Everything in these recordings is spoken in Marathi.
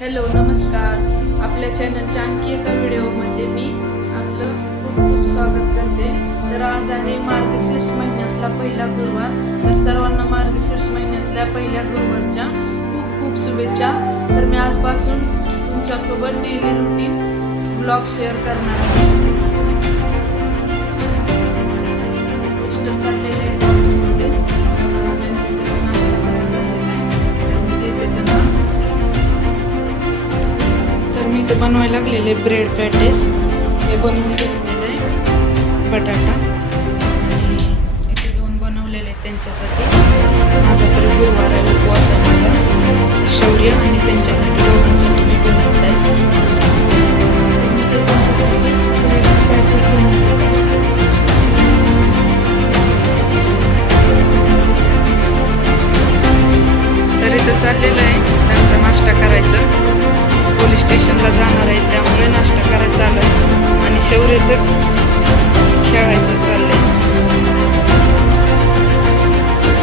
हॅलो नमस्कार. आपल्या चॅनलच्या आणखी एका व्हिडिओमध्ये मी आपलं खूप खूप स्वागत करते. तर आज आहे मार्गशीर्ष महिन्यातला पहिला गुरुवार. तर सर्वांना मार्गशीर्ष महिन्यातल्या पहिल्या गुरुवारच्या खूप खूप शुभेच्छा. तर मी आजपासून तुमच्यासोबत डेली रुटीन ब्लॉग शेअर करणार आहे. केलेले ब्रेड पॅटेस हे बनवून घेतलेलं आहे. बटाटा. आणि इथे दोन बनवलेले आहेत त्यांच्यासाठी. माझा तर गुरुवार आहे उपवास आहे माझा. शौर्य आणि त्यांच्यासाठी दोघांसाठी मी बनवत आहे. त्यांच्यासाठी पॅटेस आहे तर इथं चाललेलं आहे. त्यांचा नाश्ता करायचा. पोलीस स्टेशनला जाणार आहे त्यामुळे नाश्ता करायचा चालू आहे आणि शौर्यचं खेळायचं चाललंय.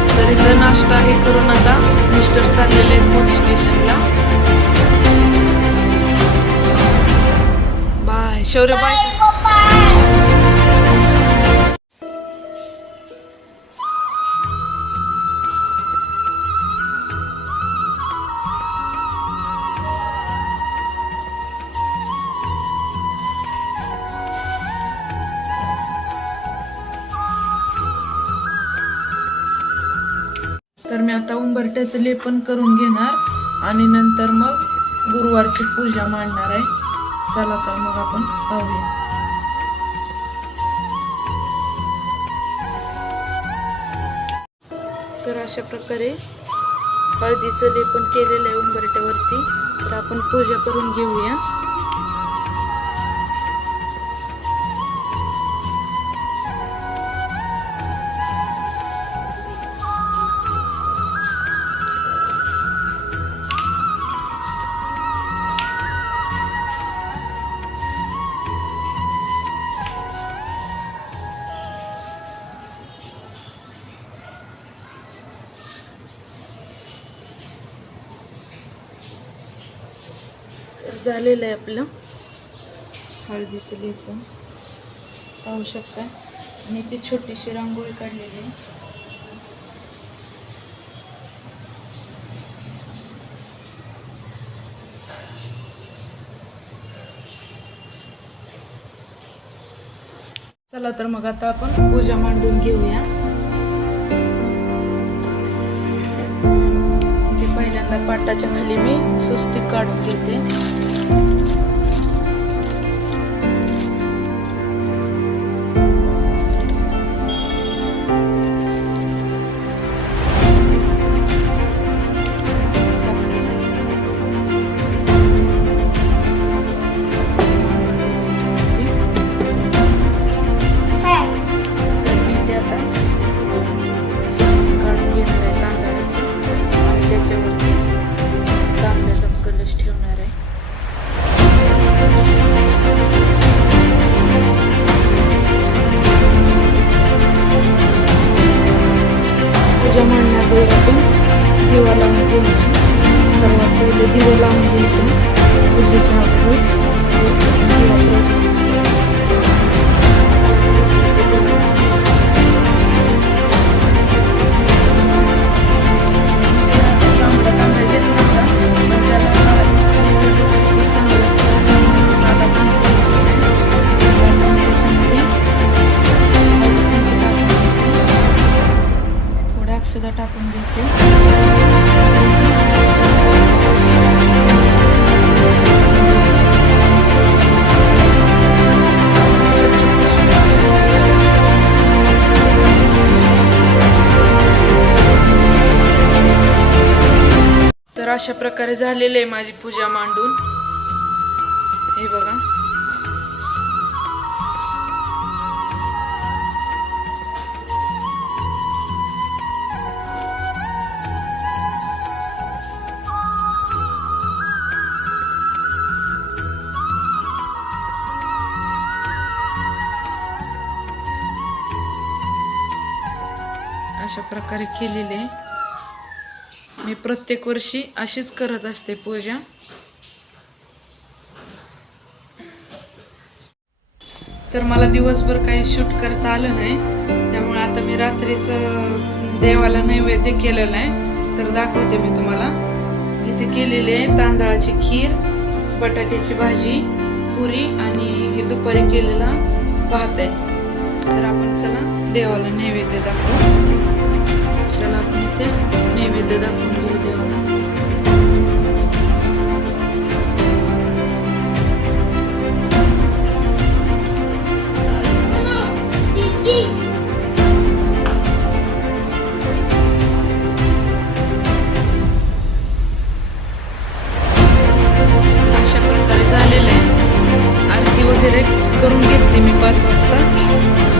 तर इथं नाश्ता हे करून आता मिस्टर चाललेले आहेत पोलीस स्टेशनला. बाय. शौर्य बाय. तर मी आता उंबरट्याचं लेपन करून घेणार आणि नंतर मग गुरुवारची पूजा मांडणार आहे. चला तर मग आपण पाहूया. तर अशा प्रकारे हळदीचं लेपन केलेलं आहे उंबरट्यावरती तर आपण पूजा करून घेऊया. तर झालेलं आहे आपलं. हळदीचं लेपन पाहू शकता. आणि ती छोटीशी रांगोळी काढलेली आहे. चला तर मग आता आपण पूजा मांडून घेऊया. इथे पहिल्यांदा पाटाच्या खाली मी सुस्ती काढून घेते. you सर्वात पहिले लावून घ्यायचा. विशेष अगोदर तर अशा प्रकारे झालेलं आहे माझी पूजा मांडून. हे बघा. अशा प्रकारे केलेले आहे. मी प्रत्येक वर्षी अशीच करत असते पूजा. तर मला दिवसभर काही शूट करता आलं नाही. त्यामुळे आता मी रात्रीचं देवाला नैवेद्य केलेलं आहे. तर दाखवते मी तुम्हाला. इथे केलेली आहे तांदळाची खीर बटाट्याची भाजी पुरी आणि हे दुपारी केलेला भात आहे. तर आपण चला देवाला नैवेद्य दाखवू. चला आपण इथे. विद्या दाखवून घेऊ देवाला अशा प्रकारे झालेलं आहे. आरती वगैरे करून घेतली मी पाच वाजताच.